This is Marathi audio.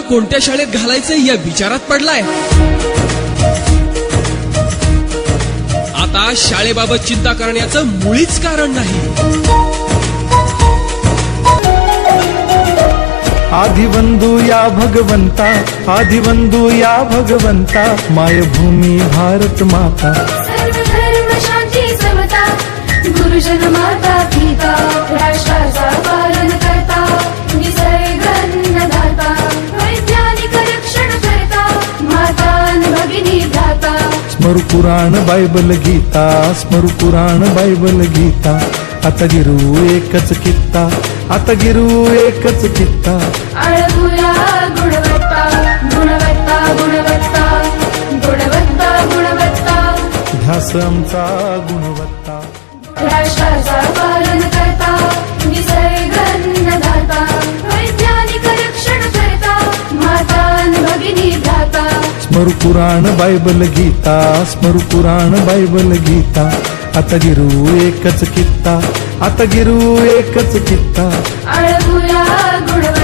मुलाला कोणत्या शाळेत घालायचं या विचारात पडलाय. आता शाळेबाबत चिंता करण्याचं मुळीच कारण नाही. आदिवंदू या भगवंता, आदिवंदू या भगवंता, मायभूमी भारत माता. सर्व धर्म शांती समता, गुरुजन माता पिता, राष्ट्राचा पालन करता, निसर्ग अन्नदाता, वैज्ञानिक रक्षण करता, माता अन् भगिनी भ्राता. स्मरू पुराण बायबल गीता, स्मरू पुराण बायबल गीता. आता गिरू एकच कित्ता, आता गिरू एकच कित्ता. आळगुया गुणवत्ता, गुणवत्ता, गुणवत्ता, गुणवत्ता, गुणवत्ता. ध्यास आमचा गुणवत्ता. राष्ट्राचा पालन करता, निसर्ग अन्नदाता, वैज्ञानिक रक्षण करता, माता अन् भगिनी भ्राता. स्मरू पुराण बायबल गीता, स्मरू पुराण बायबल गीता. आता गिरू एकच कित्ता, आता गिरू एकच कित्ता. आळगुया गुणवत्ता.